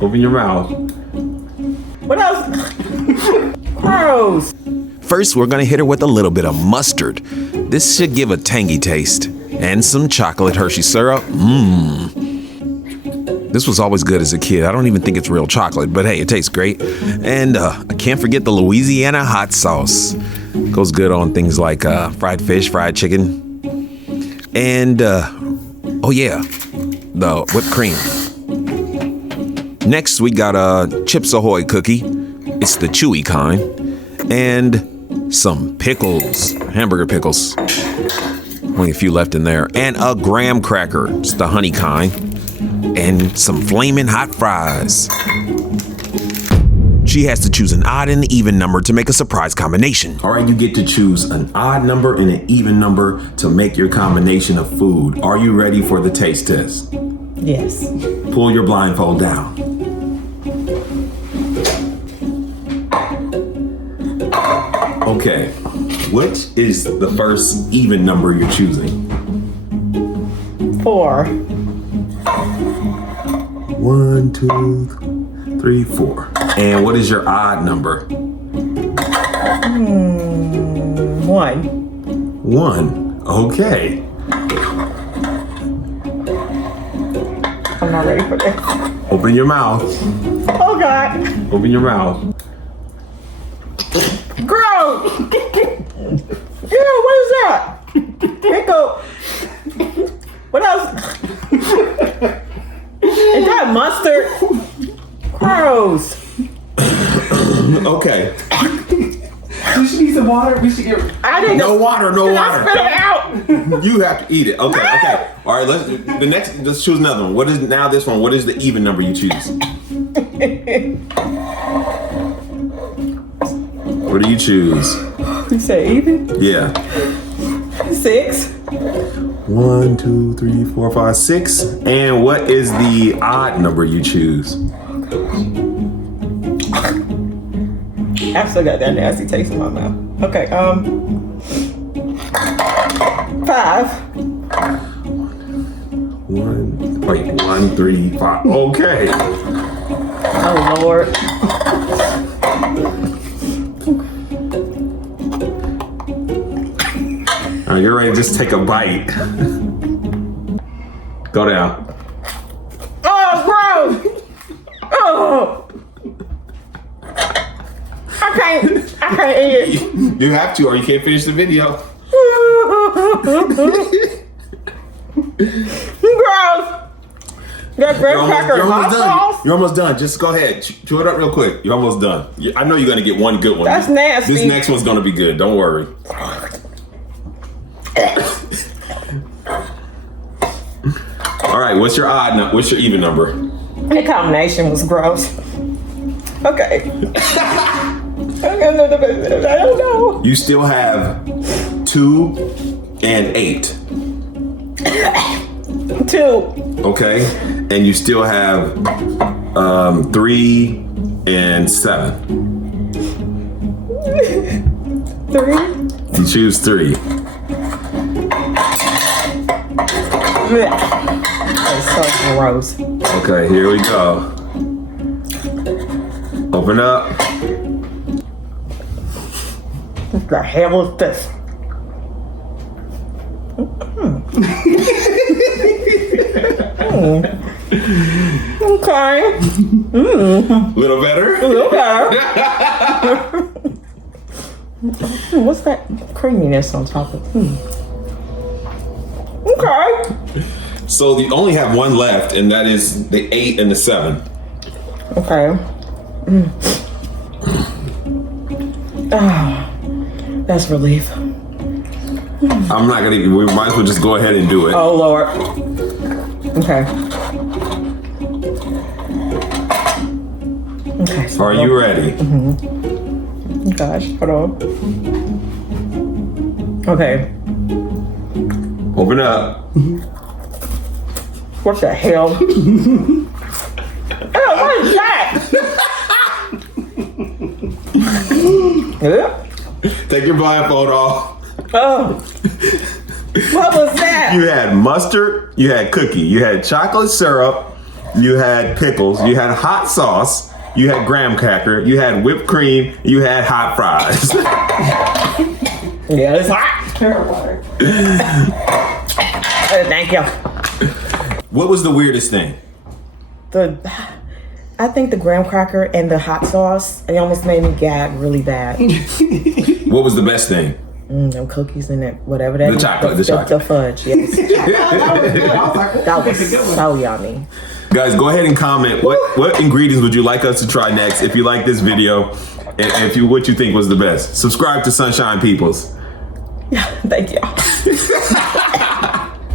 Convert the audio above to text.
Open your mouth. What else? Gross. First, we're gonna hit her with a little bit of mustard. This should give a tangy taste. And some chocolate Hershey syrup. This was always good as a kid. I don't even think it's real chocolate, but hey, it tastes great. And I can't forget the Louisiana hot sauce. Goes good on things like fried fish, fried chicken. And, oh yeah, the whipped cream. Next, we got a Chips Ahoy cookie. It's the chewy kind. And some pickles, hamburger pickles. Only a few left in there. And a graham cracker, it's the honey kind. And some flaming hot fries. She has to choose an odd and an even number to make a surprise combination. All right, you get to choose an odd number and an even number to make your combination of food. Are you ready for the taste test? Yes. Pull your blindfold down. Okay, which is the first even number you're choosing? 4. 1, 2, 3, 4. And what is your odd number? 1. 1. Okay. I'm not ready for this. Open your mouth. Oh God. Open your mouth. Gross. Ew, what is that? Pickle. What else? Is that mustard? Gross. Okay. We should need some water. We should get. I didn't. No water, no I water. spit it out. You have to eat it. Okay, okay. All right, let's choose another one. What is now this one? What is the even number you choose? What do you choose? You say even? Yeah. 6. 1, 2, 3, 4, 5, 6. And what is the odd number you choose? I still got that nasty taste in my mouth. Okay, 5. 1, 3, 5. Okay. Oh Lord. All right, you're ready to just take a bite. Go down. Oh, gross. Oh. I can't eat it. You have to, or you can't finish the video. Gross. That graham cracker You're hot almost done. sauce? You're almost done. Just go ahead. Chew it up real quick. You're almost done. I know you're gonna get one good one. That's nasty. This next one's gonna be good. Don't worry. All right. What's your odd number? What's your even number? The combination was gross. Okay. I don't know. You still have 2 and 8. 2. Okay. And you still have 3 and 7. 3. You choose 3. That's so gross. Okay, here we go. Open up. What the hell is this? Okay. Little better? Okay. What's that creaminess on top of? Okay. So you only have one left, and that is the 8 and the 7. Okay. Ah, that's relief. I'm not gonna. We might as well just go ahead and do it. Oh Lord. Okay. Okay. So Are you ready? Gosh, hold on. Okay. Open up. What the hell? Oh, what is that? Yeah. Take your blindfold off. Oh. What was that? You had mustard. You had cookie. You had chocolate syrup, you had pickles, you had hot sauce, you had graham cracker, you had whipped cream, you had hot fries. Yeah, it's hot. Water. Thank you. What was the weirdest thing? I think the graham cracker and the hot sauce, it almost made me gag really bad. What was the best thing? Them cookies and that, whatever that The is. chocolate, the The chocolate. fudge, yes. That was good. I was like, That was that's a good one. so yummy. Guys, go ahead and comment what ingredients would you like us to try next if you like this video and what you think was the best. Subscribe to Sunshine Peoples. Thank y'all.